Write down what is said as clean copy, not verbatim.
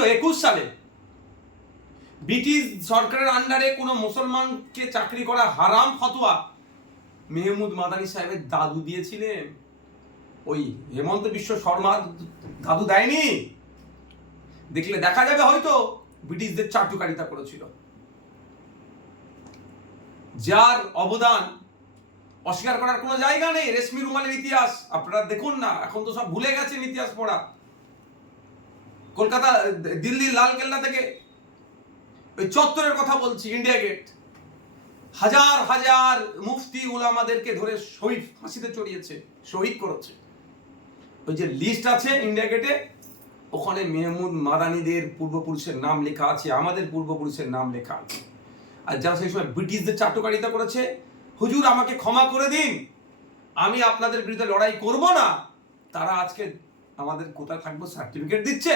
1921 সালে ব্রিটিশ সরকারের আন্ডারে কোনো মুসলমানকে চাকরি করা হারাম ফতোয়া মেহমুদ মাদানী সাহেবের দাদু দিয়েছিলেন। ওই হেমন্ত বিশ্ব শর্মা দাদু দেয়নি। দেখলে দেখা যাবে হয়তো ব্রিটিশদের চাটুকারিতা করেছিল। যার অবদান অস্বীকার করার কোনো জায়গা নেই। রেশমি রুমালের ইতিহাস আপনারা দেখুন না, এখন তো সব ভুলে গেছেন ইতিহাস পড়া। কলকাতা দিল্লির লালকেল্লা থেকে ওই চত্বরের কথা বলছি, ইন্ডিয়া গেট, হাজার হাজার মুফতি উলামাদেরকে ধরে শহীদ ফাঁসিতে চড়িয়েছে, শহীদ করেছে। ওই যে লিস্ট আছে ইন্ডিয়া গেটে, ওখানে মেহমুদ মাদানীদের পূর্বপুরুষের নাম লেখা আছে, আমাদের পূর্বপুরুষের নাম লেখা আছে। আর যারা সেই সময় ব্রিটিশদের চাটুকারিতা করেছে, হুজুর আমাকে ক্ষমা করে দিন, আমি আপনাদের বিরুদ্ধে লড়াই করব না, তারা আজকে আমাদের কোথায় থাকবো সার্টিফিকেট দিচ্ছে।